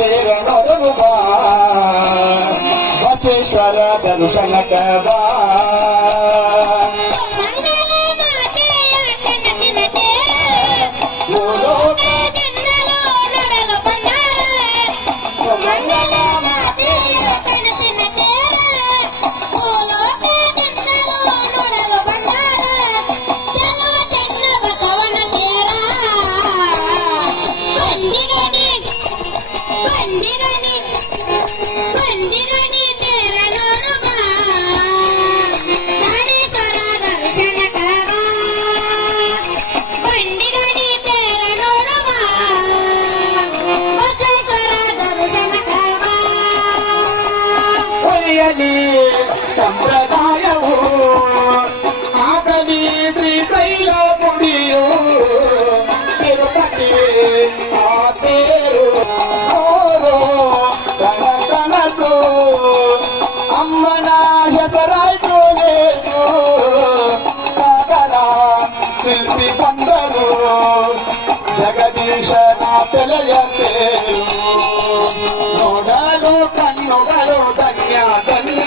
ದೇವ ಮೊದಲು ಬಾ. ಬಸವೇಶ್ವರ ದರ್ಶನಕ ಬಾ. సిద్ధి పొందరు జగదీశ నా తెలయ పేరు. కన్నుగలు ధన్య ధన్య.